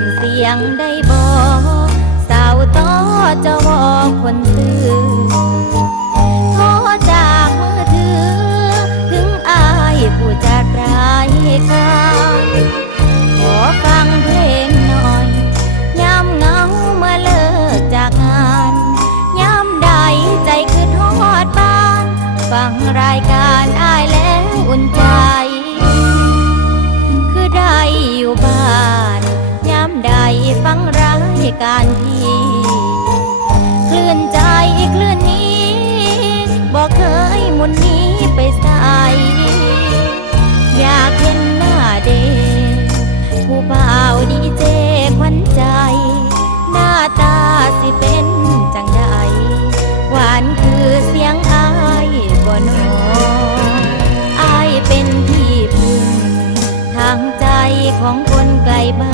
ำเสียงได้บอกสาวต่อจะวอคนตื่นโทรจากมือถือ ถึงอายผู้จัดรายการขอฟังเพลงหน่อยยามเงาเมื่อเลิกจากงานยามใดใจคือทอดบ้าน ฟังรายการอายแล้วอุ่นใจ การพี่คลื่นใจคลื่นนี้บอกเคยมุนนี้ไปใส่อยากเห็นหน้าเด็กผู้บ่าวดีเจขวัญใจ หน้าตาสิเป็นจังใดหวานคือเสียงอายบ่นออายเป็นที่พึ่งทางใจของคนไกลบ้าน